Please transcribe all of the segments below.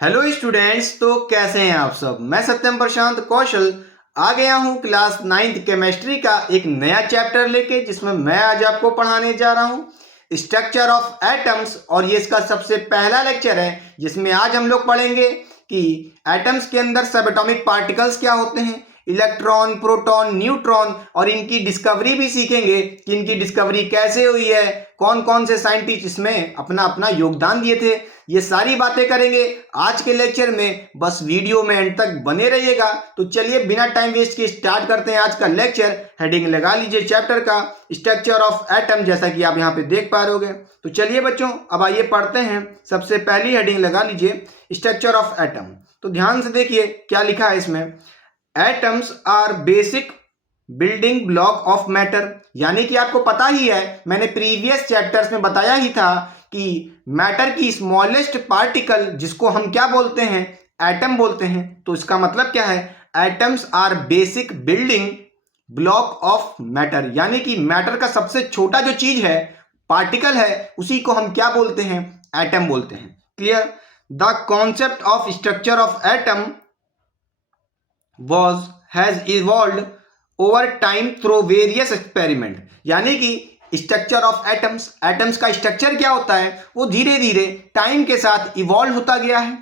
Hello students. तो कैसे हैं आप सब। मैं सत्यम प्रशांत कौशल आ गया हूं क्लास 9th केमिस्ट्री का एक नया चैप्टर लेके, जिसमें मैं आज आपको पढ़ाने जा रहा हूं स्ट्रक्चर ऑफ एटम्स। और ये इसका सबसे पहला लेक्चर है, जिसमें आज हम लोग पढ़ेंगे कि एटम्स के अंदर सब एटॉमिक पार्टिकल्स क्या होते हैं, इलेक्ट्रॉन, प्रोटॉन, न्यूट्रॉन, और इनकी डिस्कवरी भी सीखेंगे कि इनकी डिस्कवरी कैसे हुई है, कौन कौन से साइंटिस्ट इसमें अपना अपना योगदान दिए थे। ये सारी बातें करेंगे आज के लेक्चर में। बस वीडियो में एंड तक बने रहिएगा। तो चलिए बिना टाइम वेस्ट के स्टार्ट करते हैं आज का लेक्चर। हेडिंग लगा लीजिए चैप्टर का स्ट्रक्चर ऑफ एटम, जैसा कि आप यहाँ पे देख पा रहे होगे। तो चलिए बच्चों, अब आइए पढ़ते हैं। सबसे पहली हेडिंग लगा लीजिए स्ट्रक्चर ऑफ एटम। तो ध्यान से देखिए क्या लिखा है इसमें। Atoms are basic building block of matter. यानी कि आपको पता ही है, मैंने प्रीवियस चैप्टर्स में बताया ही था कि मैटर की स्मॉलेस्ट पार्टिकल, जिसको हम क्या बोलते हैं, एटम बोलते हैं। तो इसका मतलब क्या है, atoms are basic building block of matter. यानी कि मैटर का सबसे छोटा जो चीज है, पार्टिकल है, उसी को हम क्या बोलते हैं, एटम बोलते हैं। Clear. The concept of structure of atom has evolved over time through various experiment। यानी कि स्ट्रक्चर ऑफ एटम्स, एटम्स का स्ट्रक्चर क्या होता है, वो धीरे धीरे टाइम के साथ इवॉल्व होता गया है।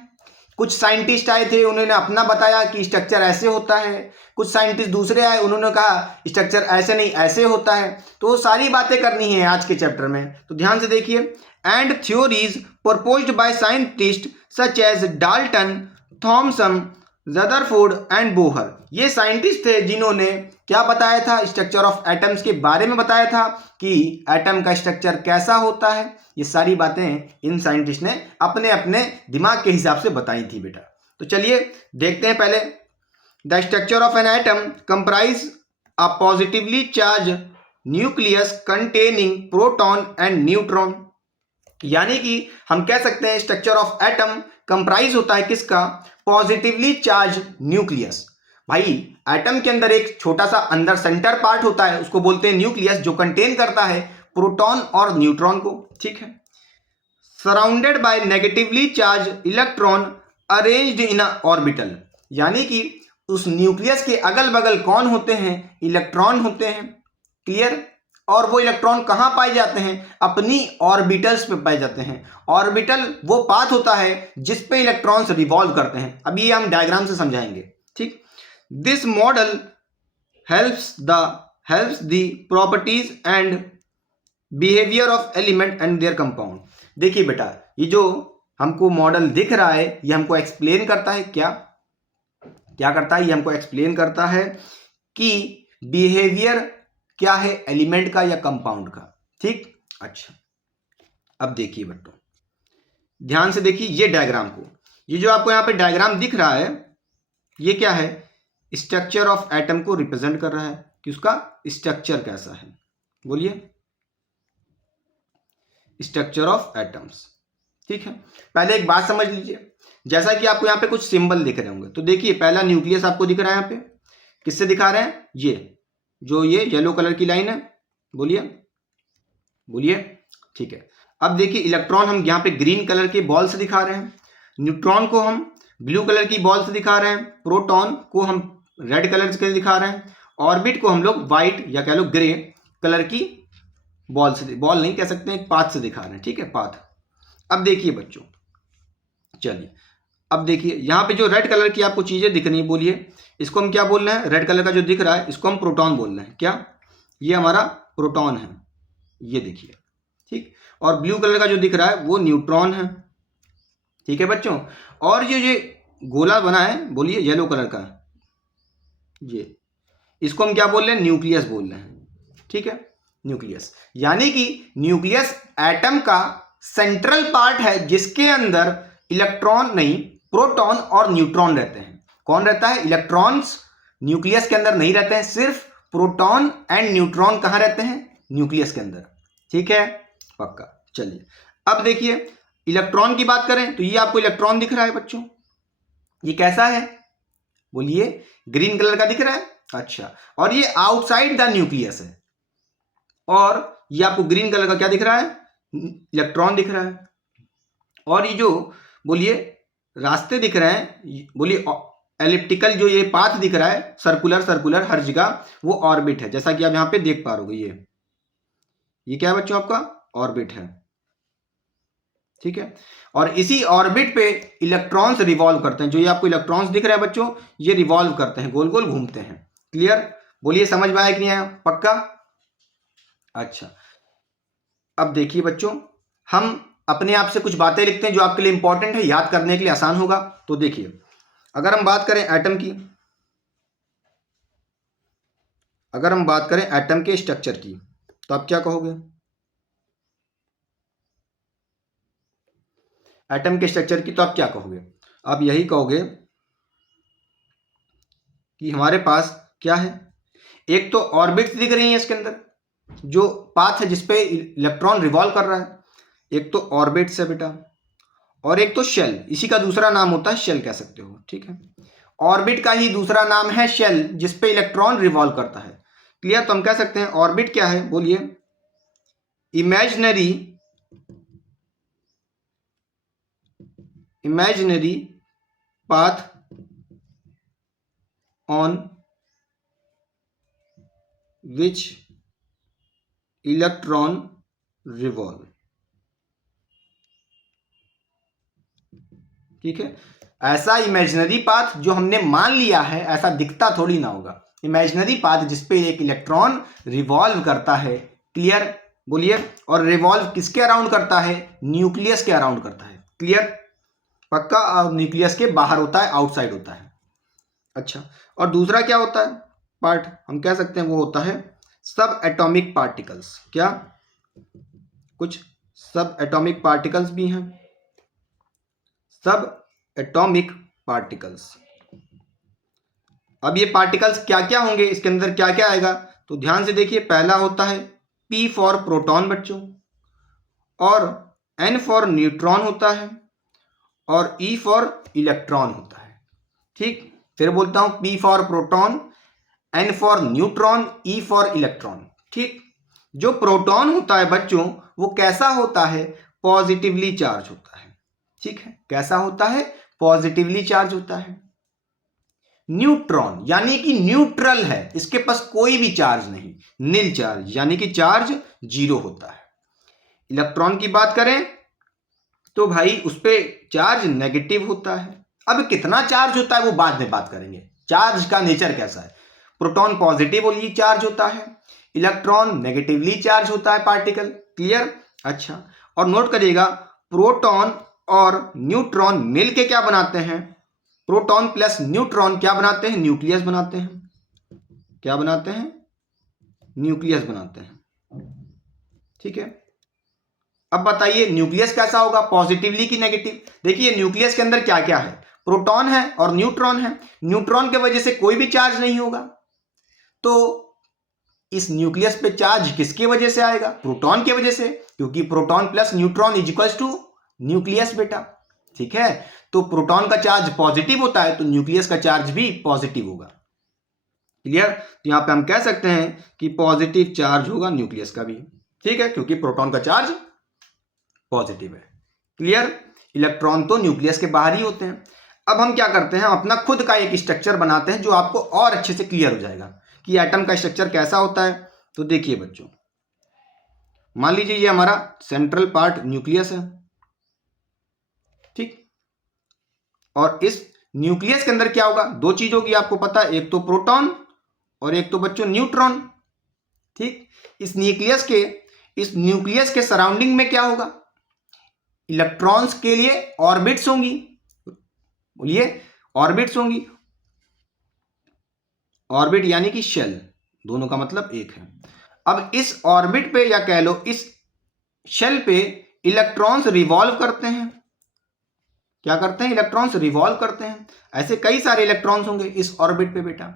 कुछ साइंटिस्ट आए थे, उन्होंने अपना बताया कि स्ट्रक्चर ऐसे होता है। कुछ साइंटिस्ट दूसरे आए, उन्होंने कहा स्ट्रक्चर ऐसे नहीं ऐसे होता है। तो वो सारी बातें करनी है आज के चैप्टर में। तो ध्यान से देखिए। And theories proposed by scientist such as Dalton, Thomson, Rutherford and Bohr. ये साइंटिस्ट थे जिन्होंने क्या बताया था, स्ट्रक्चर ऑफ एटम्स के बारे में बताया था कि एटम का स्ट्रक्चर कैसा होता है। ये सारी बातें इन साइंटिस्ट ने अपने अपने दिमाग के हिसाब से बताई थी बेटा। तो चलिए देखते हैं पहले। The structure of an atom comprise a positively charge nucleus containing proton and neutron. यानी कि हम कह सकते हैं स्ट्रक्चर ऑफ एटम कंप्राइज होता है किसका, पॉजिटिवली चार्ज न्यूक्लियस। भाई एटम के अंदर एक छोटा सा अंदर सेंटर पार्ट होता है, उसको बोलते हैं न्यूक्लियस, जो कंटेन करता है प्रोटॉन और न्यूट्रॉन को। ठीक है। Surrounded by negatively charge electron arranged in a orbital. यानी कि उस न्यूक्लियस के अगल बगल कौन होते हैं, इलेक्ट्रॉन होते हैं। क्लियर। और वो इलेक्ट्रॉन कहाँ पाए जाते हैं, अपनी ऑर्बिटल्स पे पाए जाते हैं। ऑर्बिटल वो पाथ होता है जिस पे इलेक्ट्रॉन्स रिवॉल्व करते हैं। अभी ये हम डायग्राम से समझाएंगे। ठीक। This model helps the properties and behaviour of element and there compound. देखिए बेटा, ये जो हमको मॉडल दिख रहा है, ये हमको एक्सप्लेन करता है क्या क्या करता है, ये हमको एक्सप्लेन करता है कि बिहेवियर क्या है एलिमेंट का या कंपाउंड का। ठीक। अच्छा, अब देखिए बच्चों, ध्यान से देखिए ये डायग्राम को। ये जो आपको यहाँ पे डायग्राम दिख रहा है, ये क्या है, स्ट्रक्चर ऑफ एटम को रिप्रेजेंट कर रहा है कि उसका स्ट्रक्चर कैसा है। बोलिए, स्ट्रक्चर ऑफ एटम्स। ठीक है। पहले एक बात समझ लीजिए, जैसा कि आपको यहाँ पे कुछ सिंबल दिख रहे होंगे। तो देखिए, पहला न्यूक्लियस आपको दिख रहा है यहाँ पे, किससे दिखा रहे हैं, ये जो ये येलो कलर की लाइन है। बोलिए बोलिए। ठीक है। अब देखिए, इलेक्ट्रॉन हम यहाँ पे ग्रीन कलर के बॉल से दिखा रहे हैं, न्यूट्रॉन को हम ब्लू कलर की बॉल से दिखा रहे हैं, प्रोटॉन को हम रेड कलर से दिखा रहे हैं, ऑर्बिट को हम लोग व्हाइट या कह लो ग्रे कलर की बॉल से, बॉल नहीं कह सकते, एक पाथ से दिखा रहे हैं। ठीक है, पाथ। अब देखिए बच्चों, चलिए अब देखिए यहाँ पे जो रेड कलर की आपको चीजें दिख रही है, बोलिए इसको हम क्या बोल रहे हैं, रेड कलर का जो दिख रहा है इसको हम प्रोटॉन बोल रहे हैं। क्या, ये हमारा प्रोटॉन है, ये देखिए। ठीक। और ब्लू कलर का जो दिख रहा है वो न्यूट्रॉन है। ठीक है बच्चों। और ये गोला बना है, बोलिए येलो कलर का, ये इसको हम क्या बोल रहे हैं, न्यूक्लियस बोल रहे हैं। ठीक है, न्यूक्लियस। यानी कि न्यूक्लियस एटम का सेंट्रल पार्ट है, जिसके अंदर इलेक्ट्रॉन नहीं, प्रोटॉन और न्यूट्रॉन रहते हैं। कौन रहता है, इलेक्ट्रॉन्स न्यूक्लियस के अंदर नहीं रहते हैं, सिर्फ प्रोटॉन एंड न्यूट्रॉन कहां रहते हैं, न्यूक्लियस के अंदर। ठीक है, पक्का। चलिए अब देखिए, इलेक्ट्रॉन की बात करें तो ये आपको इलेक्ट्रॉन दिख रहा है बच्चों, ये कैसा है, बोलिए ग्रीन कलर का दिख रहा है। अच्छा, और ये आउटसाइड द न्यूक्लियस है, और ये आपको ग्रीन कलर का क्या दिख रहा है, इलेक्ट्रॉन दिख रहा है। और ये जो बोलिए रास्ते दिख रहे हैं, बोलिए एलिप्टिकल जो ये पाथ दिख रहा है, सर्कुलर सर्कुलर हर जगह, वो ऑर्बिट है, जैसा कि आप यहाँ पे देख पा रहे हो। ये क्या है बच्चों, आपका ऑर्बिट है, ठीक है। और इसी ऑर्बिट पे इलेक्ट्रॉन्स रिवॉल्व करते हैं। जो ये आपको इलेक्ट्रॉन्स दिख रहे हैं बच्चों, ये रिवॉल्व करते हैं, गोल गोल घूमते हैं। क्लियर? बोलिए समझ में आया कि नहीं आया? पक्का? अच्छा, अब देखिए बच्चों, हम अपने आप से कुछ बातें लिखते हैं जो आपके लिए इंपॉर्टेंट है, याद करने के लिए आसान होगा। तो देखिए, अगर हम बात करें एटम की, अगर हम बात करें एटम के स्ट्रक्चर की, तो आप क्या कहोगे? एटम के स्ट्रक्चर की तो आप क्या कहोगे? आप यही कहोगे कि हमारे पास क्या है, एक तो ऑर्बिट्स दिख रही हैं इसके अंदर, जो पाथ है जिसपे इलेक्ट्रॉन रिवॉल्व कर रहा है, एक तो ऑर्बिट्स है बेटा, और एक तो शेल, इसी का दूसरा नाम होता है शेल, कह सकते हो, ठीक है। ऑर्बिट का ही दूसरा नाम है शेल, जिसपे इलेक्ट्रॉन रिवॉल्व करता है। क्लियर? तो हम कह सकते हैं ऑर्बिट क्या है, बोलिए, imaginary path on which electron revolve, ठीक है। ऐसा इमेजिनरी पाथ जो हमने मान लिया है, ऐसा दिखता थोड़ी ना होगा, इमेजिनरी पाथ जिसपे एक इलेक्ट्रॉन रिवॉल्व करता है। क्लियर? बोलिए, और रिवॉल्व किसके अराउंड करता है? न्यूक्लियस के अराउंड करता है। क्लियर? पक्का? न्यूक्लियस के बाहर होता है, आउटसाइड होता है। अच्छा, और दूसरा क्या होता है पार्ट, हम कह सकते हैं वो होता है सब एटॉमिक पार्टिकल्स। क्या? कुछ सब एटॉमिक पार्टिकल्स भी हैं, सब एटॉमिक पार्टिकल्स। अब ये पार्टिकल्स क्या क्या होंगे, इसके अंदर क्या क्या आएगा, तो ध्यान से देखिए। पहला होता है P फॉर प्रोटॉन बच्चों, और N फॉर न्यूट्रॉन होता है, और E फॉर इलेक्ट्रॉन होता है। ठीक, फिर बोलता हूं, P for proton, N for neutron, E for electron. ठीक, जो प्रोटॉन होता है बच्चों, वो कैसा होता है? पॉजिटिवली चार्ज होता है। ठीक है, कैसा होता है? पॉजिटिवली चार्ज होता है। न्यूट्रॉन यानी कि न्यूट्रल है, इसके पास कोई भी चार्ज नहीं, नील चार्ज, यानी कि चार्ज जीरो होता है। इलेक्ट्रॉन की बात करें तो भाई उस पर चार्ज नेगेटिव होता है। अब कितना चार्ज होता है वो बाद में बात करेंगे, चार्ज का नेचर कैसा है। प्रोटॉन पॉजिटिवली चार्ज होता है, इलेक्ट्रॉन नेगेटिवली चार्ज होता है पार्टिकल। क्लियर? अच्छा, और नोट करिएगा, प्रोटॉन और न्यूट्रॉन मिलके क्या बनाते हैं? प्रोटॉन प्लस न्यूट्रॉन क्या बनाते हैं? न्यूक्लियस बनाते हैं। क्या बनाते हैं? न्यूक्लियस बनाते हैं। ठीक है, अब बताइए न्यूक्लियस कैसा होगा, पॉजिटिवली कि नेगेटिव? देखिए न्यूक्लियस के अंदर क्या क्या है, प्रोटॉन है और न्यूट्रॉन है। न्यूट्रॉन के वजह से कोई भी चार्ज नहीं होगा, तो इस न्यूक्लियस पे चार्ज किसकी वजह से आएगा? प्रोटॉन की वजह से, क्योंकि proton plus neutron is equal to nucleus बेटा। ठीक है, तो प्रोटॉन का चार्ज पॉजिटिव होता है, तो न्यूक्लियस का चार्ज भी पॉजिटिव होगा। क्लियर? तो यहां पे हम कह सकते हैं कि पॉजिटिव चार्ज होगा न्यूक्लियस का भी। ठीक है, क्योंकि प्रोटॉन का चार्ज पॉजिटिव है। क्लियर? इलेक्ट्रॉन तो न्यूक्लियस के बाहर ही होते हैं। अब हम क्या करते हैं, अपना खुद का एक स्ट्रक्चर बनाते हैं जो आपको और अच्छे से क्लियर हो जाएगा कि एटम का स्ट्रक्चर कैसा होता है। तो देखिए बच्चों, मान लीजिए ये हमारा सेंट्रल पार्ट न्यूक्लियस है। ठीक, और इस न्यूक्लियस के अंदर क्या होगा? दो चीज होगी, आपको पता है, एक तो प्रोटॉन और एक तो बच्चों न्यूट्रॉन। ठीक, इस न्यूक्लियस के सराउंडिंग में क्या होगा? इलेक्ट्रॉन्स के लिए ऑर्बिट्स होंगी। बोलिए, ऑर्बिट्स होंगी। ऑर्बिट यानी कि शेल, दोनों का मतलब एक है। अब इस ऑर्बिट पे या कह लो इस शेल पे इलेक्ट्रॉन्स रिवॉल्व करते हैं। क्या करते हैं? इलेक्ट्रॉन्स रिवॉल्व करते हैं। ऐसे कई सारे इलेक्ट्रॉन्स होंगे इस ऑर्बिट पे बेटा।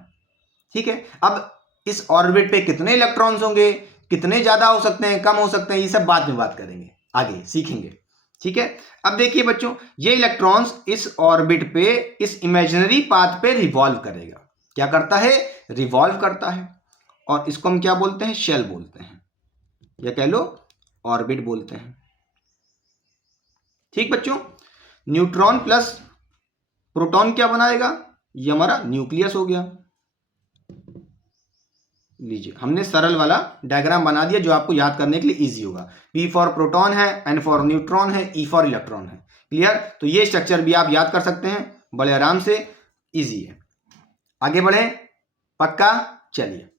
ठीक है, अब इस ऑर्बिट पे कितने इलेक्ट्रॉन्स होंगे, कितने ज्यादा हो सकते हैं, कम हो सकते हैं, ये सब बाद में बात करेंगे, आगे सीखेंगे। ठीक है, अब देखिए बच्चों, ये इलेक्ट्रॉन्स इस ऑर्बिट पे, इस इमेजिनरी पाथ पे रिवॉल्व करेगा। क्या करता है? रिवॉल्व करता है, और इसको हम क्या बोलते हैं? शेल बोलते हैं, या कह लो ऑर्बिट बोलते हैं। ठीक बच्चों, न्यूट्रॉन प्लस प्रोटॉन क्या बनाएगा, ये हमारा न्यूक्लियस हो गया। लीजिए हमने सरल वाला डायग्राम बना दिया जो आपको याद करने के लिए इजी होगा। P फॉर प्रोटॉन है, N फॉर न्यूट्रॉन है, E फॉर इलेक्ट्रॉन है। क्लियर? तो ये स्ट्रक्चर भी आप याद कर सकते हैं बड़े आराम से, इजी है। आगे बढ़े, पक्का? चलिए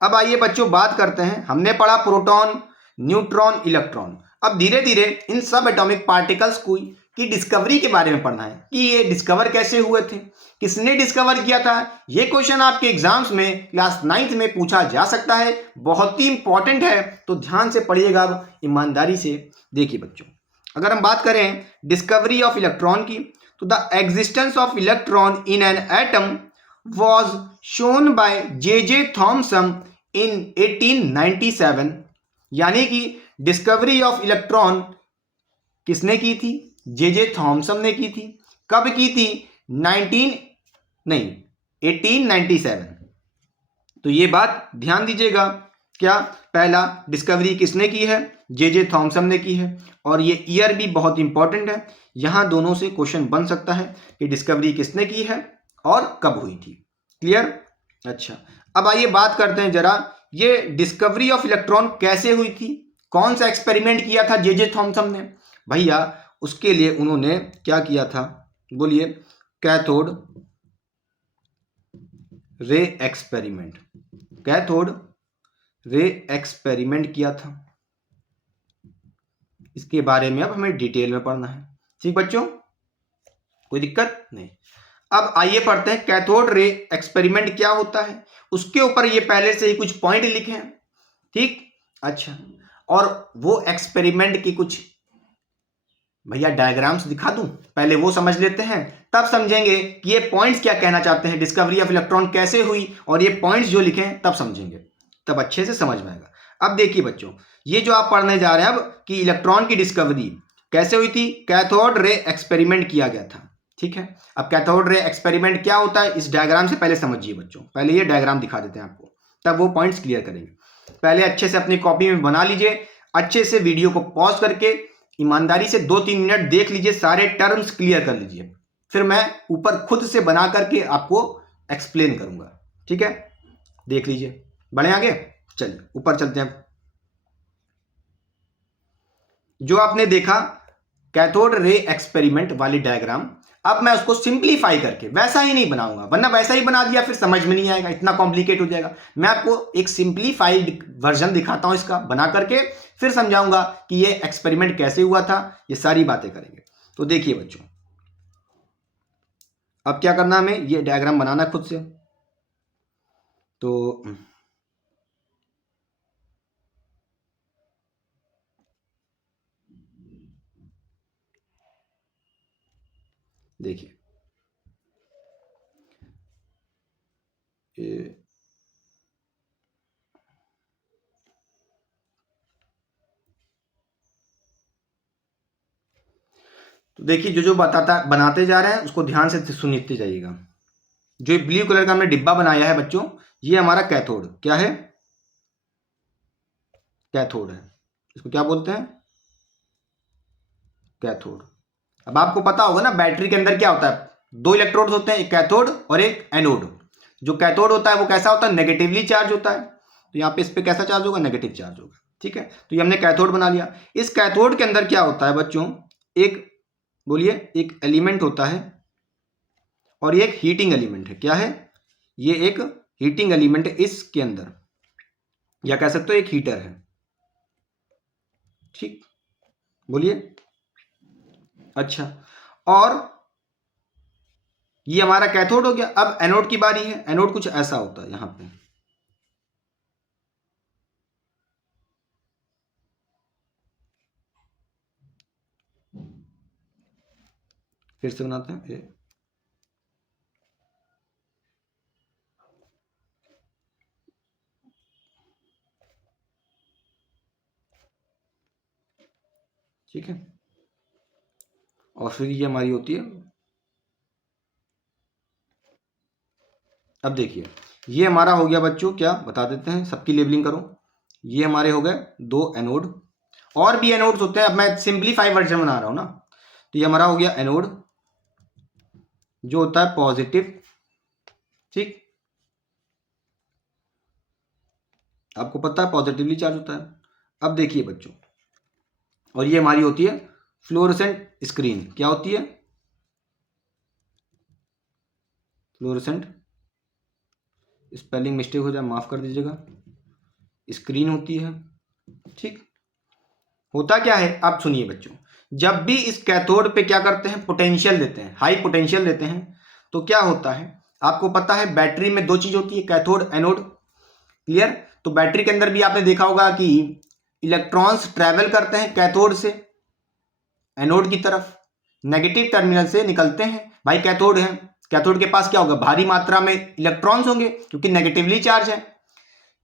अब आइए बच्चों बात करते हैं, हमने पढ़ा प्रोटॉन, न्यूट्रॉन, इलेक्ट्रॉन। अब धीरे धीरे इन सब एटॉमिक पार्टिकल्स की डिस्कवरी के बारे में पढ़ना है कि ये डिस्कवर कैसे हुए थे, किसने डिस्कवर किया था। ये क्वेश्चन आपके एग्जाम्स में क्लास 9th में पूछा जा सकता है, बहुत ही इंपॉर्टेंट है, तो ध्यान से पढ़िएगा, ईमानदारी से देखिए बच्चों। अगर हम बात करें डिस्कवरी ऑफ इलेक्ट्रॉन की, तो the existence of electron in an atom was shown by J Thomson in 1897। यानी कि डिस्कवरी ऑफ इलेक्ट्रॉन किसने की थी, जे थॉमसन ने की थी। कब की थी, 1897। तो ये बात ध्यान दीजिएगा, क्या पहला डिस्कवरी किसने की है, जे थॉमसन ने की है, और ये ईयर भी बहुत इंपॉर्टेंट है। यहां दोनों से क्वेश्चन बन सकता है कि डिस्कवरी किसने की है और कब हुई थी। क्लियर? अच्छा, अब आइए बात करते हैं जरा, ये डिस्कवरी ऑफ इलेक्ट्रॉन कैसे हुई थी, कौन सा एक्सपेरिमेंट किया था जे थॉमसन ने। भैया उसके लिए उन्होंने क्या किया था, बोलिए, cathode ray experiment, cathode ray experiment किया था। इसके बारे में अब हमें डिटेल में पढ़ना है। ठीक बच्चों, कोई दिक्कत नहीं। अब आइए पढ़ते हैं कैथोड रे एक्सपेरिमेंट क्या होता है, उसके ऊपर ये पहले से ही कुछ पॉइंट लिखे हैं। ठीक, अच्छा, और वो एक्सपेरिमेंट की कुछ भैया डायग्राम्स दिखा दूं, पहले वो समझ लेते हैं, तब समझेंगे कि ये पॉइंट्स क्या कहना चाहते हैं, डिस्कवरी ऑफ इलेक्ट्रॉन कैसे हुई, और ये पॉइंट्स जो लिखे हैं तब समझेंगे, तब अच्छे से समझ में आएगा। अब देखिए बच्चों, ये जो आप पढ़ने जा रहे हैं अब कि इलेक्ट्रॉन की डिस्कवरी कैसे हुई थी, कैथोड रे एक्सपेरिमेंट किया गया था। ठीक है, अब कैथोड रे एक्सपेरिमेंट क्या होता है, इस डायग्राम से पहले समझिए बच्चों, पहले ये डायग्राम दिखा देते हैं आपको, तब वो पॉइंट्स क्लियर करेंगे। पहले अच्छे से अपनी कॉपी में बना लीजिए, अच्छे से वीडियो को पॉज करके ईमानदारी से 2-3 मिनट देख लीजिए, सारे टर्म्स क्लियर कर लीजिए, फिर मैं ऊपर खुद से बना करके आपको एक्सप्लेन करूंगा। ठीक है, देख लीजिए, बढ़े आगे, चलिए ऊपर चलते हैं। जो आपने देखा कैथोड रे एक्सपेरिमेंट वाली डायग्राम, अब मैं उसको सिंप्लीफाई करके वैसा ही नहीं बनाऊंगा, वरना वैसा ही बना दिया फिर समझ में नहीं आएगा, इतना कॉम्प्लिकेट हो जाएगा। मैं आपको एक सिंप्लीफाइड वर्जन दिखाता हूं इसका बना करके, फिर समझाऊंगा कि ये एक्सपेरिमेंट कैसे हुआ था, ये सारी बातें करेंगे। तो देखिए बच्चों, अब क्या करना हमें, ये डायग्राम बनाना खुद से। तो देखिए, तो देखिए जो जो बनाते जा रहे हैं उसको ध्यान से सुनते जाइएगा। जो ब्लू कलर का हमने डिब्बा बनाया है बच्चों, ये हमारा कैथोड, क्या है, कैथोड है, इसको क्या बोलते हैं, कैथोड। अब आपको पता होगा ना बैटरी के अंदर क्या होता है, 2 इलेक्ट्रोड होते हैं, एक कैथोड और एक एनोड। जो कैथोड होता है वो कैसा होता है, नेगेटिवली चार्ज होता है, तो यहाँ पे इस पे कैसा चार्ज होगा, नेगेटिव चार्ज होगा। ठीक है, तो ये हमने कैथोड बना लिया। इस कैथोड के अंदर क्या होता है बच्चों, एक, बोलिए, एक एलिमेंट होता है और ये एक हीटिंग एलिमेंट है। क्या है, ये एक हीटिंग एलिमेंट है इसके अंदर, या कह सकते हो एक हीटर है। ठीक, बोलिए, अच्छा, और ये हमारा कैथोड हो गया। अब एनोड की बारी है, एनोड कुछ ऐसा होता है, यहां पे फिर से बनाते हैं, ठीक है, और फिर ये हमारी होती है। अब देखिए, ये हमारा हो गया बच्चों, क्या बता देते हैं, सबकी लेबलिंग करो। ये हमारे हो गए 2 एनोड, और भी एनोड्स होते हैं, अब मैं सिंप्लीफाई वर्जन बना रहा हूं ना। तो ये हमारा हो गया एनोड, जो होता है पॉजिटिव, ठीक, आपको पता है पॉजिटिवली चार्ज होता है। अब देखिए बच्चों, और ये हमारी होती है फ्लोरोसेंट स्क्रीन। क्या होती है? फ्लोरोसेंट, स्पेलिंग मिस्टेक हो जाए माफ कर दीजिएगा, स्क्रीन होती है, ठीक। होता क्या है, आप सुनिए बच्चों, जब भी इस कैथोड पे क्या करते हैं, पोटेंशियल देते हैं, हाई पोटेंशियल देते हैं, तो क्या होता है, आपको पता है बैटरी में दो चीज होती है, कैथोड एनोड, क्लियर। तो बैटरी के अंदर भी आपने देखा होगा कि इलेक्ट्रॉन्स ट्रेवल करते हैं कैथोड से एनोड की तरफ, नेगेटिव टर्मिनल से निकलते हैं, भाई कैथोड है, कैथोड के पास क्या होगा, भारी मात्रा में इलेक्ट्रॉन्स होंगे क्योंकि नेगेटिवली चार्ज है,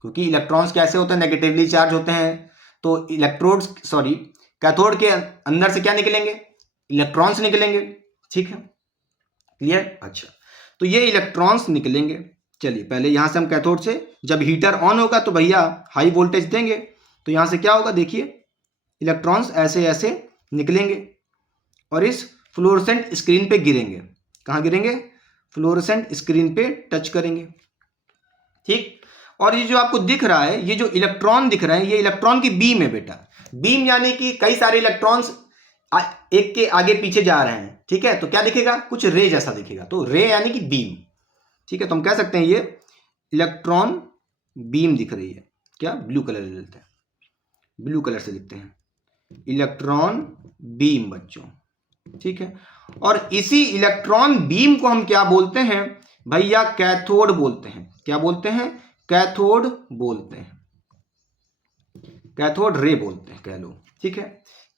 क्योंकि इलेक्ट्रॉन्स कैसे होते हैं, नेगेटिवली चार्ज होते हैं। तो इलेक्ट्रोड्स सॉरी कैथोड के अंदर से क्या निकलेंगे, इलेक्ट्रॉन्स निकलेंगे, ठीक है, क्लियर। अच्छा, तो ये इलेक्ट्रॉन्स निकलेंगे। चलिए पहले यहां से हम कैथोड से, जब हीटर ऑन होगा तो भैया हाई वोल्टेज देंगे, तो यहां से क्या होगा, देखिए इलेक्ट्रॉन्स ऐसे ऐसे निकलेंगे और इस फ्लोरोसेंट स्क्रीन पे गिरेंगे। कहां गिरेंगे, फ्लोरोसेंट स्क्रीन पे टच करेंगे, ठीक। और ये जो आपको दिख रहा है, ये जो इलेक्ट्रॉन दिख रहा है, ये इलेक्ट्रॉन की बीम है बेटा। बीम यानी कि कई सारे इलेक्ट्रॉन्स एक के आगे पीछे जा रहे हैं, ठीक है, तो क्या दिखेगा, कुछ रे जैसा दिखेगा, तो रे यानी कि बीम, ठीक है। तो हम कह सकते हैं ये इलेक्ट्रॉन बीम दिख रही है। क्या, ब्लू कलर ले लेते हैं, ब्लू कलर से लिखते हैं इलेक्ट्रॉन बीम बच्चों, ठीक है। और इसी इलेक्ट्रॉन बीम को हम क्या बोलते हैं भैया, कैथोड बोलते हैं। क्या बोलते हैं, कैथोड बोलते हैं, कैथोड रे बोलते हैं, कह लो, ठीक है,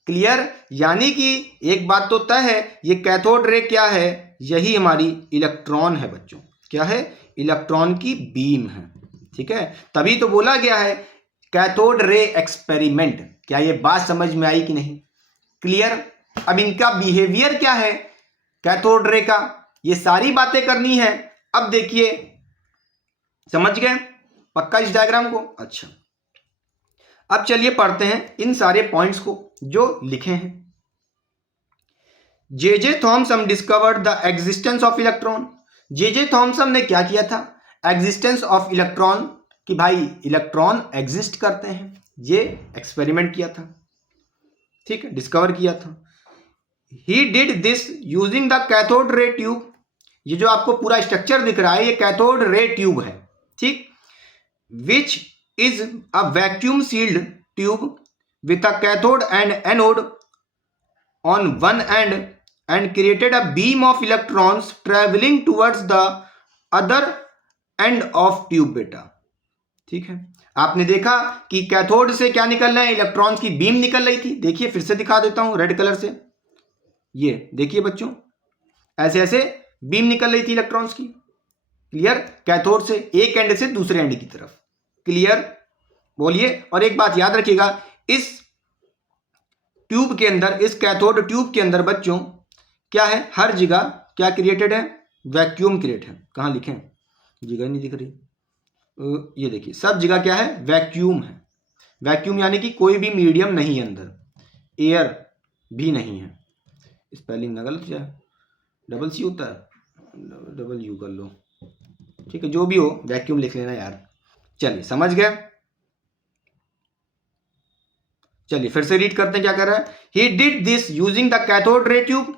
क्लियर। यानी कि एक बात तो तय है, ये कैथोड रे क्या है, यही हमारी इलेक्ट्रॉन है बच्चों। क्या है, इलेक्ट्रॉन की बीम है, ठीक है। तभी तो बोला गया है कैथोड रे एक्सपेरिमेंट। क्या ये बात समझ में आई कि नहीं, क्लियर। अब इनका बिहेवियर क्या है कैथोड रे का, ये सारी बातें करनी है। अब देखिए, समझ गए पक्का इस डायग्राम को? अच्छा, अब चलिए पढ़ते हैं इन सारे पॉइंट्स को जो लिखे हैं। J Thomson discovered the existence of electron. J Thomson ने क्या किया था, एग्जिस्टेंस ऑफ इलेक्ट्रॉन, कि भाई इलेक्ट्रॉन एग्जिस्ट करते हैं, ये एक्सपेरिमेंट किया था, ठीक है, डिस्कवर किया था। ही did this using the cathode ray tube. ये जो आपको पूरा स्ट्रक्चर दिख रहा है, ये कैथोड रे ट्यूब है, ठीक, which is a vacuum sealed tube with a cathode and anode on one end and created a beam of electrons traveling towards the other end of tube बेटा, ठीक है। आपने देखा कि कैथोड से क्या निकल रहे हैं, इलेक्ट्रॉन्स की बीम निकल रही थी। देखिए फिर से दिखा देता हूं रेड कलर से, ये देखिए बच्चों, ऐसे ऐसे बीम निकल रही थी इलेक्ट्रॉन्स की, क्लियर, कैथोड से एक एंड से दूसरे एंड की तरफ, क्लियर, बोलिए। और एक बात याद रखिएगा, इस ट्यूब के अंदर, इस कैथोड ट्यूब के अंदर बच्चों क्या है, हर जगह क्या क्रिएटेड है, वैक्यूम क्रिएट है। कहां लिखे, जगह नहीं दिख रही, ये देखिए सब जगह क्या है, वैक्यूम है। वैक्यूम यानी कि कोई भी मीडियम नहीं है अंदर, एयर भी नहीं है। स्पेलिंग ना गलत जाए, डबल सी होता है, डबल यू कर लो, ठीक है, जो भी हो वैक्यूम लिख लेना यार। चलिए समझ गए, चलिए फिर से रीड करते हैं क्या कर रहा है। He did this using the cathode ray tube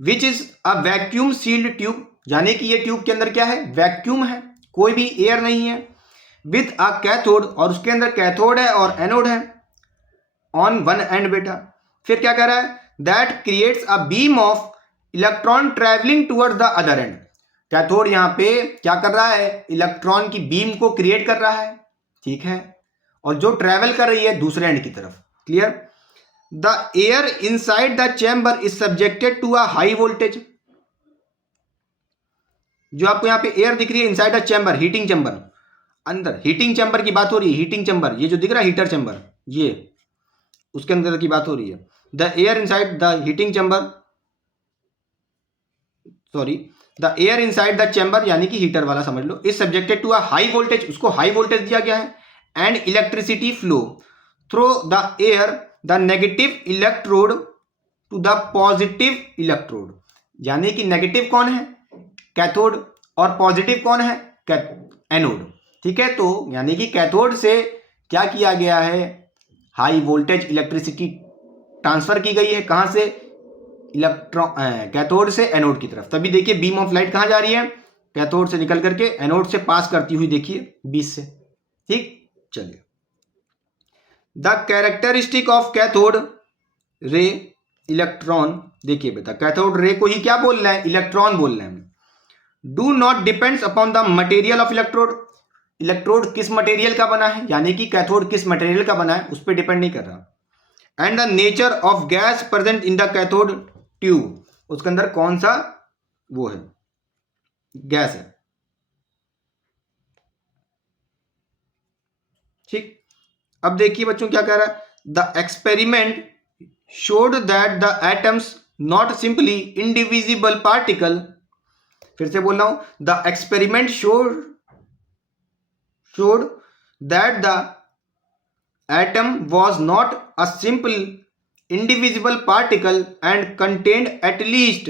which is a vacuum sealed tube, यानी कि ये ट्यूब के अंदर क्या है, वैक्यूम है, कोई भी एयर नहीं है, विथ अ कैथोड, और उसके अंदर कैथोड है और एनोड है, ऑन वन एंड बेटा। फिर क्या कर रहा है, that creates a beam of electron travelling towards the other and. Cathode यहां पे क्या कर रहा है, इलेक्ट्रॉन की बीम को क्रिएट कर रहा है, ठीक है, और जो ट्रेवल कर रही है दूसरे एंड की तरफ, clear. The air inside the chamber is subjected to a high voltage. जो आपको यहां पे एयर दिख रही है inside the chamber, heating chamber, अंदर हीटिंग चैम्बर की बात हो रही है, हीटिंग चैम्बर, ये जो दिख रहा है हीटर चैम्बर, ये उसके अंदर की बात हो रही है। The air inside the heating chamber, sorry, the air inside the chamber यानी कि हीटर वाला समझ लो, is subjected to a high voltage, उसको हाई वोल्टेज दिया गया है, and electricity flow through the air the negative electrode to the positive electrode. यानी कि नेगेटिव कौन है, कैथोड और पॉजिटिव कौन है, एनोड। ठीक है, तो यानी कि कैथोड से क्या किया गया है, हाई वोल्टेज इलेक्ट्रिसिटी ट्रांसफर की गई है, कहां से, इलेक्ट्रॉन कैथोड से एनोड की तरफ। तभी देखिए बीम ऑफ लाइट कहां जा रही है, कैथोड से निकल करके एनोड से पास करती हुई, देखिए 20 से। ठीक, चलिए, the characteristic of cathode ray electron, देखिए बेटा कैथोड रे को ही क्या बोल रहे हैं, इलेक्ट्रॉन बोल रहे हैं। Do not depends upon the material of electrode, electrode किस मटेरियल का बना है, यानी कि कैथोड किस मटेरियल का बना है उस पर डिपेंड नहीं कर रहा। And the nature of gas present in the cathode tube, उसके अंदर कौन सा वो है, गैस है। ठीक, अब देखिए बच्चों क्या कह रहा है, the experiment showed that the atoms not simply indivisible particle, फिर से बोल रहा हूं, the experiment showed that the atom was not a simple indivisible particle and contained at least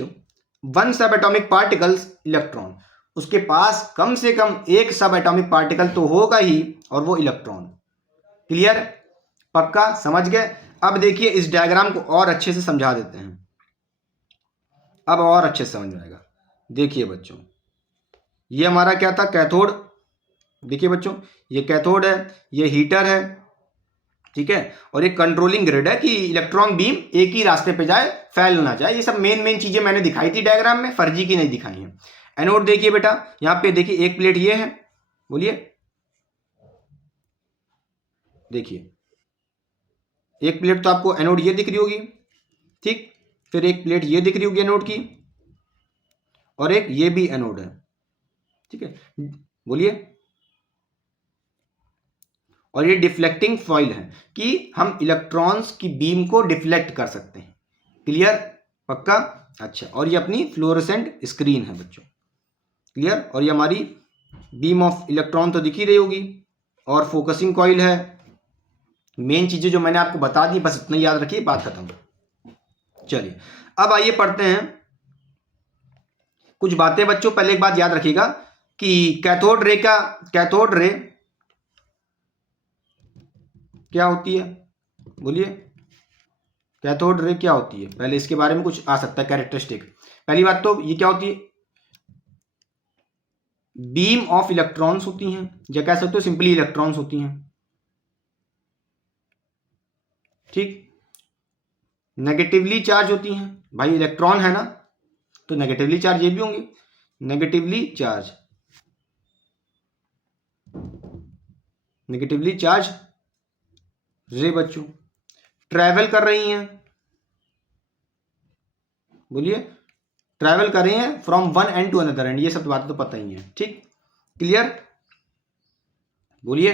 one subatomic particles electron, उसके पास कम से कम एक सब एटॉमिक पार्टिकल तो होगा ही, और वो इलेक्ट्रॉन। क्लियर, पक्का समझ गए। अब देखिए इस डायग्राम को और अच्छे से समझा देते हैं, अब और अच्छे से समझ में आएगा। देखिए बच्चों, ये हमारा क्या था, कैथोड। देखिए बच्चों, ये कैथोड है, ये हीटर है, ठीक है, और ये कंट्रोलिंग ग्रिड है कि इलेक्ट्रॉन बीम एक ही रास्ते पे जाए, फैल ना जाए। ये सब मेन चीजें मैंने दिखाई थी डायग्राम में, फर्जी की नहीं दिखाई है। एनोड देखिए बेटा, यहां पे देखिए एक प्लेट ये है, बोलिए, देखिए एक प्लेट तो आपको एनोड ये दिख रही होगी, ठीक, फिर एक प्लेट ये दिख रही होगी एनोड की, और एक ये भी एनोड है, ठीक है, बोलिए। और ये डिफ्लेक्टिंग फॉइल है कि हम इलेक्ट्रॉन्स की बीम को डिफ्लेक्ट कर सकते हैं। क्लियर, पक्का, अच्छा। और ये अपनी फ्लोरोसेंट स्क्रीन है बच्चों, क्लियर। और ये हमारी बीम ऑफ इलेक्ट्रॉन तो दिख ही रही होगी, और फोकसिंग कॉइल है। मेन चीजें जो मैंने आपको बता दी, बस इतना याद रखिए, बात खत्म। चलिए अब आइए पढ़ते हैं कुछ बातें बच्चों। पहले एक बात याद रखिएगा कि कैथोड रे क्या होती है, बोलिए, कैथोड रे क्या होती है, पहले इसके बारे में कुछ आ सकता है कैरेक्टरिस्टिक। पहली बात तो ये क्या होती है, बीम ऑफ इलेक्ट्रॉन्स होती हैं, या कह सकते हो सिंपली इलेक्ट्रॉन्स होती हैं, ठीक। नेगेटिवली चार्ज होती हैं, भाई इलेक्ट्रॉन है ना, तो नेगेटिवली चार्ज ये भी होंगे, नेगेटिवली चार्ज रे बच्चों ट्रैवल कर रही हैं, बोलिए, ट्रैवल कर रही हैं from one end to another end. ये सब बातें तो पता ही है, ठीक, क्लियर, बोलिए,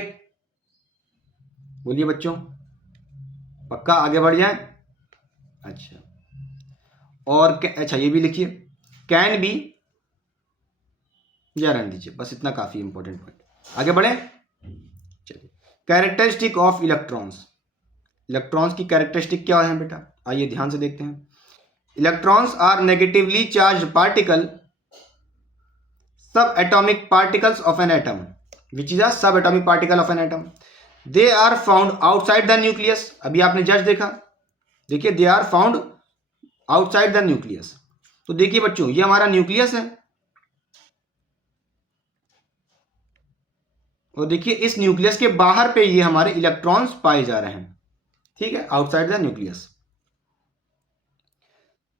बोलिए बच्चों, पक्का, आगे बढ़ जाए। अच्छा, और अच्छा ये भी लिखिए, कैन बी, या रहने दीजिए, बस इतना काफी इंपॉर्टेंट पॉइंट। आगे बढ़े, चलिए, कैरेक्टरिस्टिक ऑफ इलेक्ट्रॉन्स, इलेक्ट्रॉन्स की कैरेक्टरिस्टिक क्या है बेटा, आइए ध्यान से देखते हैं। Electrons are negatively charged particle, sub atomic particles of an atom, which is a sub atomic particle of an atom. They are found outside the nucleus, अभी आपने जस्ट देखा, देखिए they are found outside the nucleus. तो देखिए बच्चों, ये हमारा nucleus है, और देखिए इस न्यूक्लियस के बाहर पे ये हमारे इलेक्ट्रॉन्स पाए जा रहे हैं, ठीक है, outside the nucleus.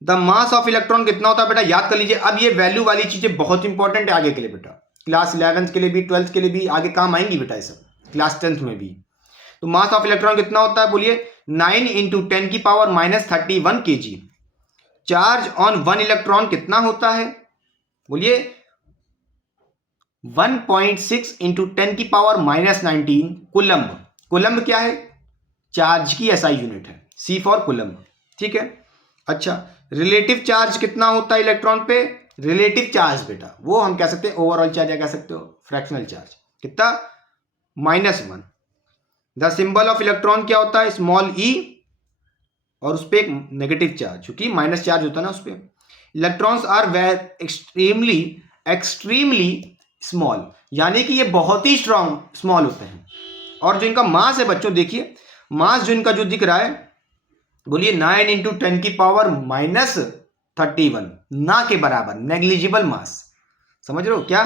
The mass of electron कितना होता है बेटा, याद कर लीजिए। अब ये वैल्यू वाली चीजें बहुत इंपॉर्टेंट है आगे के लिए बेटा, क्लास 11 के लिए भी, 12th के लिए भी आगे काम आएंगी बेटा, ये सब क्लास 10th में भी। तो मास ऑफ इलेक्ट्रॉन कितना होता है, बोलिए, 9 × 10⁻³ kg। Charge on one electron कितना होता है, बोलिए, 1.6 × 10⁻⁻19 कूलम्ब। कूलम्ब क्या है, चार्ज की एसआई यूनिट है, सी फॉर कूलम्ब, ठीक है। अच्छा, रिलेटिव चार्ज कितना होता है इलेक्ट्रॉन पे, रिलेटिव चार्ज बेटा वो हम कह सकते हैं ओवरऑल चार्ज, या कह सकते हो फ्रैक्शनल चार्ज, कितना, -1। द सिंबल ऑफ इलेक्ट्रॉन क्या होता है, स्मॉल ई, और उस पर एक नेगेटिव चार्ज, क्योंकि माइनस चार्ज होता है ना उस पर। Electrons are extremely extremely small, यानी कि ये बहुत ही स्मॉल होते हैं। और जो इनका मास है बच्चों, देखिए मास जो इनका जो दिख रहा है, बोलिए 9 इंटू 10 की पावर माइनस 31, ना के बराबर, नेग्लिजिबल मास। समझ रहे हो क्या?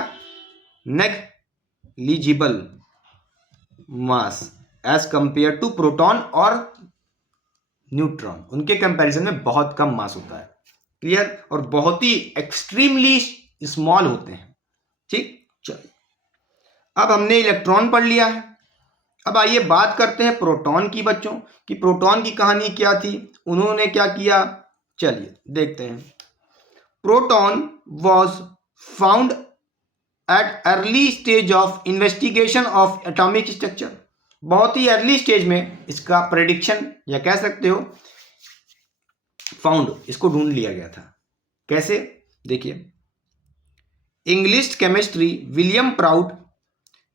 Negligible mass as compare to proton और न्यूट्रॉन, उनके कंपैरिजन में बहुत कम मास होता है। क्लियर? और बहुत ही एक्सट्रीमली स्मॉल होते हैं। ठीक, चलिए अब हमने इलेक्ट्रॉन पढ़ लिया है। अब आइए बात करते हैं प्रोटॉन की बच्चों, कि प्रोटॉन की कहानी क्या थी, उन्होंने क्या किया। चलिए देखते हैं। Proton was found at early stage of investigation of atomic structure. बहुत ही अर्ली स्टेज में इसका प्रेडिक्शन या कह सकते हो फाउंड, इसको ढूंढ लिया गया था। कैसे? देखिए, English chemistry William proud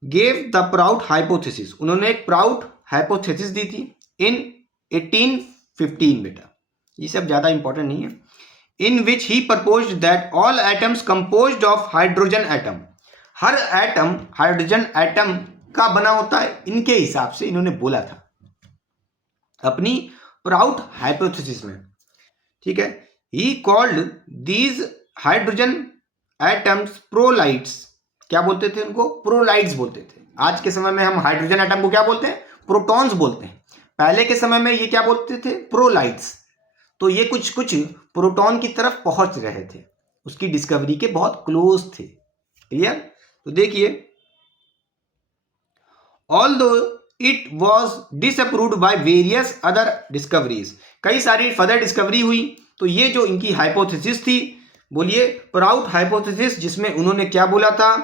gave the proud hypothesis, उन्होंने एक प्राउट हाइपोथेसिस दी थी इन 1815। बेटा ये सब ज्यादा इंपॉर्टेंट नहीं है। In which he proposed that all atoms composed of hydrogen atom, हर एटम हाइड्रोजन एटम का बना होता है, इनके हिसाब से इन्होंने बोला था अपनी प्राउट हाइपोथेसिस में। ठीक है, he called these hydrogen atoms protyles. क्या बोलते थे उनको? प्रोलाइट्स बोलते थे। आज के समय में हम हाइड्रोजन एटम को क्या बोलते हैं? प्रोटॉन्स बोलते हैं। पहले के समय में ये क्या बोलते थे? प्रोलाइट्स। तो ये कुछ कुछ प्रोटॉन की तरफ पहुंच रहे थे, उसकी डिस्कवरी के बहुत क्लोज थे। क्लियर? तो देखिए, although it was disapproved by various other discoveries, कई सारी फर्दर डिस्कवरी हुई, तो ये जो इनकी हाइपोथेसिस थी, बोलिए प्राउट हाइपोथेसिस, जिसमें उन्होंने क्या बोला था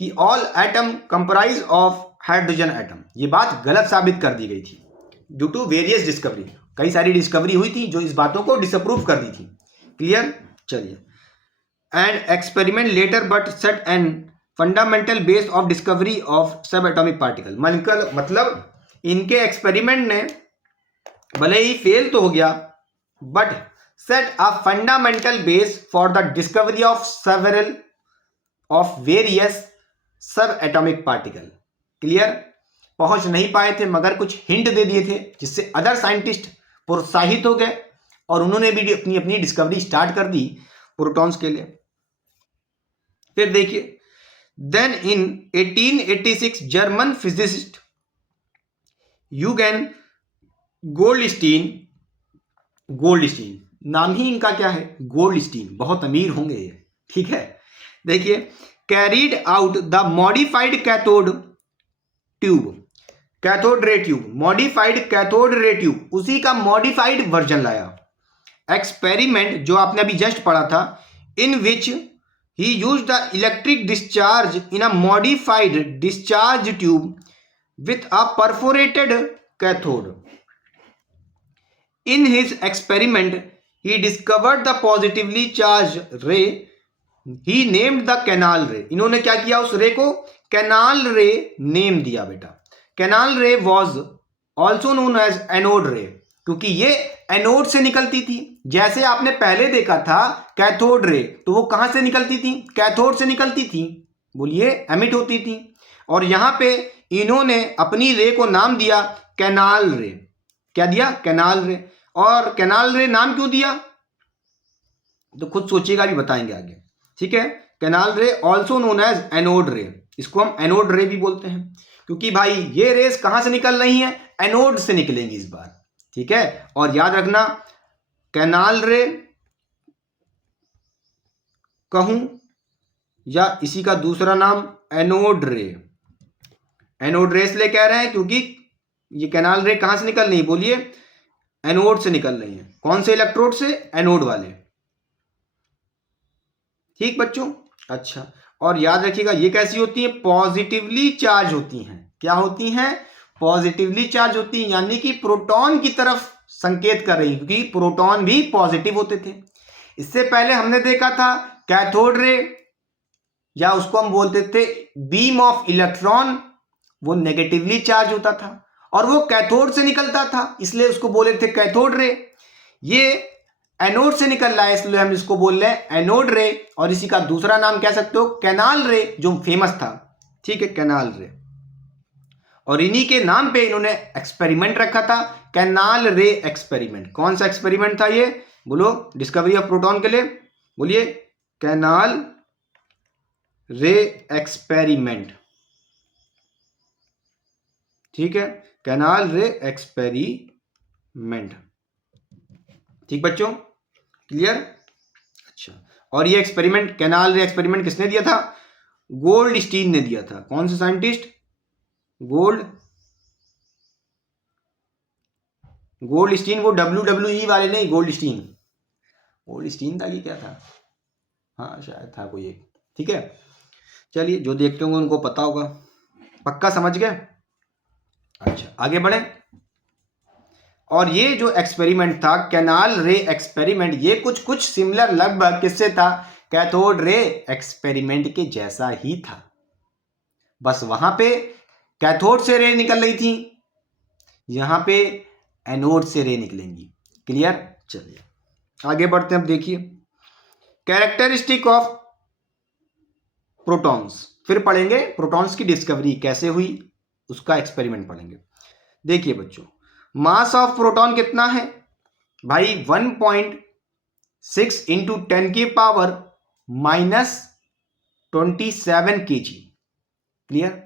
कि all atom comprise of hydrogen atom, ये बात गलत साबित कर दी गई थी ड्यू टू वेरियस डिस्कवरी। कई सारी डिस्कवरी हुई थी जो इस बातों को डिसअप्रूव कर दी थी। क्लियर? चलिए, and experiment later but set and fundamental base of discovery of सब एटॉमिक पार्टिकल, मतलब इनके एक्सपेरिमेंट ने भले ही फेल तो हो गया, but set a fundamental base for the discovery of several of various सब एटॉमिक पार्टिकल। क्लियर? पहुंच नहीं पाए थे, मगर कुछ हिंट दे दिए थे, जिससे अदर साइंटिस्ट प्रोत्साहित हो गए और उन्होंने भी अपनी अपनी डिस्कवरी स्टार्ट कर दी प्रोटॉन्स के लिए। फिर देखिए, then in 1886 German physicist Eugene Goldstein, Goldstein नाम ही इनका क्या है? गोल्डस्टीन, बहुत अमीर होंगे ये। ठीक है, देखिए, carried out the modified cathode tube, cathode ray tube, modified cathode ray tube, उसी का मॉडिफाइड वर्जन लाया। एक्सपेरिमेंट जो आपने अभी जस्ट पढ़ा था, in which he used the electric discharge in a modified discharge tube with a perforated cathode. In his experiment, he discovered the positively charged ray. He named the canal ray. इन्होंने क्या किया? उस रे को canal रे name दिया। बेटा, canal रे was also known as anode रे, क्योंकि ये एनोड से निकलती थी। जैसे आपने पहले देखा था कैथोड रे, तो वो कहां से निकलती थी? कैथोड से निकलती थी, बोलिए एमिट होती थी। और यहां पे इन्होंने अपनी रे को नाम दिया कैनाल रे। क्या दिया? कैनाल रे। और कैनाल रे नाम क्यों दिया तो खुद सोचिएगा, भी बताएंगे आगे। ठीक है, कैनाल रे ऑल्सो नोन एज एनोड रे, इसको हम एनोड रे भी बोलते हैं, क्योंकि भाई ये रेस कहां से निकल रही हैं? एनोड से निकलेंगी इस बार। ठीक है, और याद रखना, कैनाल रे कहूं या इसी का दूसरा नाम एनोड रे। एनोड रे इसलिए कह रहे हैं क्योंकि ये कैनाल रे कहां से निकल रही है? बोलिए एनोड से निकल रही है। कौन से इलेक्ट्रोड से? एनोड वाले। ठीक बच्चों? अच्छा, और याद रखिएगा ये कैसी होती है? पॉजिटिवली चार्ज होती हैं। क्या होती हैं? पॉजिटिवली चार्ज होती हैं, यानी कि प्रोटॉन की तरफ संकेत कर रही है, क्योंकि प्रोटॉन भी पॉजिटिव होते थे। इससे पहले हमने देखा था कैथोड रे, या उसको हम बोलते थे बीम ऑफ इलेक्ट्रॉन, वो नेगेटिवली चार्ज होता था और वो कैथोड से निकलता था, इसलिए उसको बोले थे कैथोड रे। ये एनोड से निकल रहा है, इसलिए हम इसको बोल रहे हैं एनोड रे, और इसी का दूसरा नाम कह सकते हो कैनाल रे, जो फेमस था। ठीक है, कैनाल रे। और इन्हीं के नाम पे इन्होंने एक्सपेरिमेंट रखा था, कैनाल रे एक्सपेरिमेंट। कौन सा एक्सपेरिमेंट था ये? बोलो, डिस्कवरी ऑफ प्रोटॉन के लिए बोलिए, कैनाल रे एक्सपेरिमेंट। ठीक है, कैनाल रे एक्सपेरिमेंट। ठीक बच्चों, क्लियर? अच्छा, और ये एक्सपेरिमेंट, कैनाल रे एक्सपेरिमेंट किसने दिया था? गोल्डस्टीन ने दिया था। कौन से साइंटिस्ट? गोल्डस्टीन, वो WWE वाले नहीं, गोल्डस्टीन। गोल्डस्टीन था कि क्या था? हाँ शायद था कोई एक। ठीक है, चलिए, जो देखते होंगे उनको पता होगा। पक्का समझ गए? अच्छा, आगे बढ़े। और ये जो एक्सपेरिमेंट था कैनाल रे एक्सपेरिमेंट, ये कुछ सिमिलर लगभग किससे था? कैथोड रे एक्सपेरिमेंट के जैसा ही था। बस वहां पे कैथोड से रे निकल रही थी, यहां पे एनोड से रे निकलेंगी। क्लियर? चलिए आगे बढ़ते हैं। अब देखिए, कैरेक्टरिस्टिक ऑफ प्रोटॉन्स, फिर पढ़ेंगे प्रोटॉन्स की डिस्कवरी कैसे हुई, उसका एक्सपेरिमेंट पढ़ेंगे। देखिए बच्चों, मास ऑफ प्रोटॉन कितना है भाई? 1.6 इंटू 10 की power -27 kg। Clear?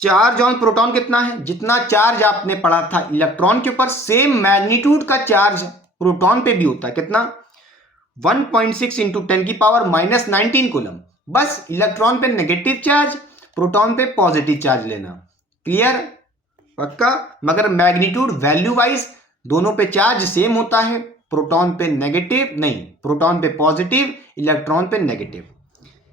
Charge on proton कितना है? जितना चार्ज आपने पढ़ा था इलेक्ट्रॉन के ऊपर, सेम मैग्नीट्यूड का चार्ज प्रोटॉन पे भी होता है। कितना? 1.6 इंटू 10 की पावर -19 कूलम। बस इलेक्ट्रॉन पे नेगेटिव चार्ज, प्रोटॉन पे पॉजिटिव चार्ज लेना। क्लियर? पक्का? मगर मैग्नीट्यूड वैल्यू वाइज दोनों पे चार्ज सेम होता है। प्रोटॉन पे नेगेटिव नहीं, प्रोटॉन पे पॉजिटिव, इलेक्ट्रॉन पे नेगेटिव।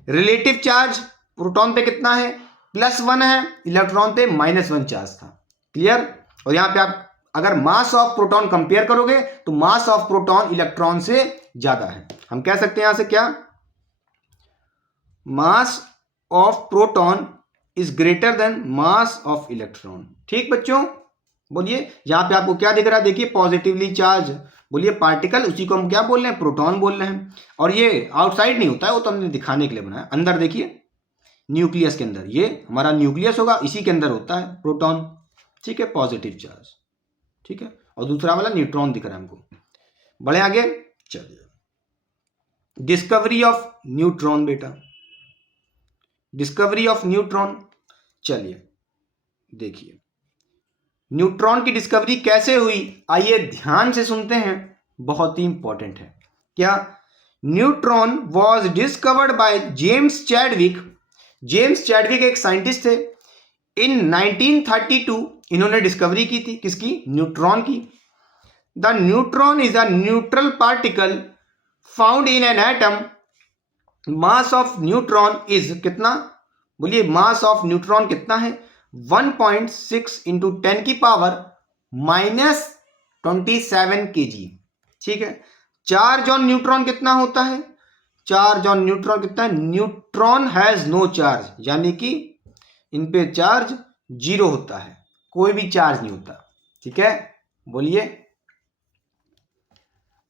रिलेटिव चार्ज प्रोटॉन पे कितना है? +1 है, इलेक्ट्रॉन पे -1 चार्ज था। क्लियर? और यहां पे आप अगर मास ऑफ प्रोटॉन कंपेयर करोगे तो मास ऑफ प्रोटॉन इलेक्ट्रॉन से ज्यादा है। हम कह सकते हैं यहां से क्या? Mass of proton is greater then mass of electron. ठीक बच्चों, बोलिए। यहां पे आपको क्या दिख रहा है? देखिए, पॉजिटिवली चार्ज, बोलिए पार्टिकल, उसी को हम क्या बोल रहे हैं? प्रोटॉन बोल रहे हैं। और ये आउटसाइड नहीं होता है, वो तो हमने दिखाने के लिए बनाया। अंदर देखिए, न्यूक्लियस के अंदर, ये हमारा न्यूक्लियस होगा, इसी के अंदर होता है प्रोटॉन। ठीक है, पॉजिटिव चार्ज। ठीक है, और दूसरा वाला न्यूट्रॉन दिख रहा है हमको। बढ़े आगे, चलिए। डिस्कवरी ऑफ न्यूट्रॉन बेटा, डिस्कवरी ऑफ न्यूट्रॉन। चलिए देखिए, न्यूट्रॉन की डिस्कवरी कैसे हुई, आइए ध्यान से सुनते हैं, बहुत ही इंपॉर्टेंट है। क्या? Neutron was discovered by James Chadwick. James Chadwick एक साइंटिस्ट थे। इन 1932 इन्होंने डिस्कवरी की थी, किसकी? न्यूट्रॉन की। The neutron is a neutral particle found in an atom. Mass of neutron is कितना? बोलिए, मास ऑफ न्यूट्रॉन कितना है? 1.6 इंटू 10 की पावर -27 kg। ठीक है, चार्ज ऑन न्यूट्रॉन कितना होता है? चार्ज ऑन न्यूट्रॉन कितना है? न्यूट्रॉन हैज नो चार्ज, यानी कि इन पे चार्ज 0 होता है, कोई भी चार्ज नहीं होता। ठीक है, बोलिए।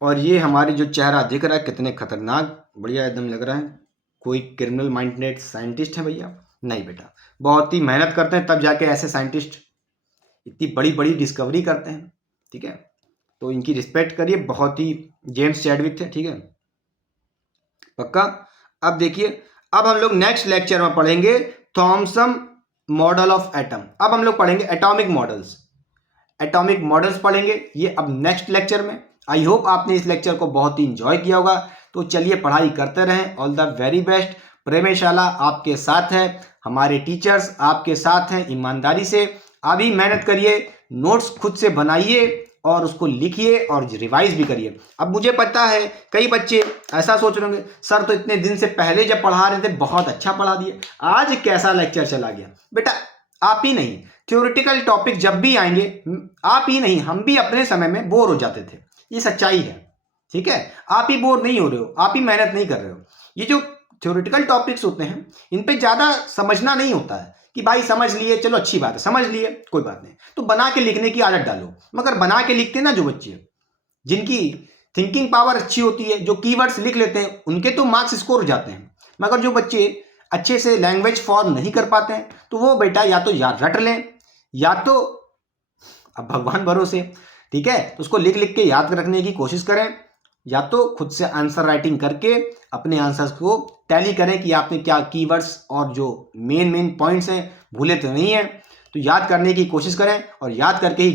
और ये हमारे जो चेहरा दिख रहा है कितने खतरनाक, बढ़िया एकदम लग रहा है, कोई क्रिमिनल माइंडेड साइंटिस्ट है भैया? नहीं बेटा, बहुत ही मेहनत करते हैं तब जाके ऐसे साइंटिस्ट इतनी बड़ी बड़ी डिस्कवरी करते हैं। ठीक है, तो इनकी रिस्पेक्ट करिए, बहुत ही जेम्स चैडविक थे। ठीक है, पक्का? अब देखिए, अब हम लोग नेक्स्ट लेक्चर में पढ़ेंगे थॉमसन मॉडल ऑफ एटम। अब हम लोग पढ़ेंगे एटॉमिक मॉडल्स, एटॉमिक मॉडल्स पढ़ेंगे ये अब नेक्स्ट लेक्चर में। आई होप आपने इस लेक्चर को बहुत ही इंजॉय किया होगा। तो चलिए पढ़ाई करते रहें। All the very best. प्रेमेशाला आपके साथ है, हमारे टीचर्स आपके साथ हैं। ईमानदारी से अभी मेहनत करिए, नोट्स खुद से बनाइए और उसको लिखिए और रिवाइज भी करिए। अब मुझे पता है कई बच्चे ऐसा सोच रहे होंगे, सर तो इतने दिन से पहले जब पढ़ा रहे थे बहुत अच्छा पढ़ा दिए, आज कैसा लेक्चर चला गया। बेटा आप ही नहीं, थ्योरेटिकल टॉपिक जब भी आएंगे, आप ही नहीं हम भी अपने समय में बोर हो जाते थे, ये सच्चाई है। ठीक है, आप ही बोर नहीं हो रहे हो, आप ही मेहनत नहीं कर रहे हो। ये जो थ्योरेटिकल टॉपिक्स होते हैं इन पे ज़्यादा समझना नहीं होता है कि भाई समझ लिए, चलो अच्छी बात है, समझ लिए कोई बात नहीं, तो बना के लिखने की आदत डालो। मगर बना के लिखते ना जो बच्चे जिनकी थिंकिंग पावर अच्छी होती है, जो कीवर्ड्स लिख लेते हैं उनके तो मार्क्स स्कोर हो जाते हैं, मगर जो बच्चे अच्छे से लैंग्वेज फॉर्म नहीं कर पाते हैं तो वो बेटा या तो याद रट लें या तो अब भगवान भरोसे, ठीक है, तो उसको लिख लिख के याद रखने की कोशिश करें, या तो खुद से आंसर राइटिंग करके अपने आंसर्स को टैली करें कि आपने क्या कीवर्ड्स और जो मेन पॉइंट्स हैं भूले तो नहीं है, तो याद करने की कोशिश करें और याद करके ही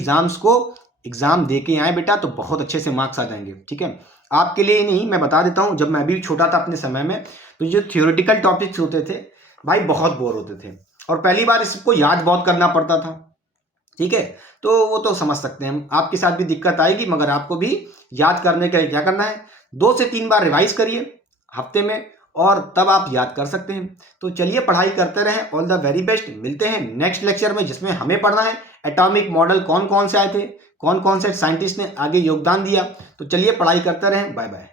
एग्जाम दे के आए बेटा, तो बहुत अच्छे से मार्क्स आ जाएंगे। ठीक है, आपके लिए नहीं, मैं बता देता हूँ, जब मैं भी छोटा था अपने समय में तो जो थियोरेटिकल टॉपिक्स होते थे भाई बहुत बोर होते थे और पहली बार इसको याद बहुत करना पड़ता था। ठीक है, तो वो तो समझ सकते हैं हम, आपके साथ भी दिक्कत आएगी, मगर आपको भी याद करने के लिए क्या करना है, 2 से 3 बार रिवाइज करिए हफ्ते में और तब आप याद कर सकते हैं। तो चलिए पढ़ाई करते रहें, ऑल द वेरी बेस्ट। मिलते हैं नेक्स्ट लेक्चर में जिसमें हमें पढ़ना है एटॉमिक मॉडल कौन कौन से आए थे, कौन कौन से साइंटिस्ट ने आगे योगदान दिया। तो चलिए पढ़ाई करते रहें, बाय बाय।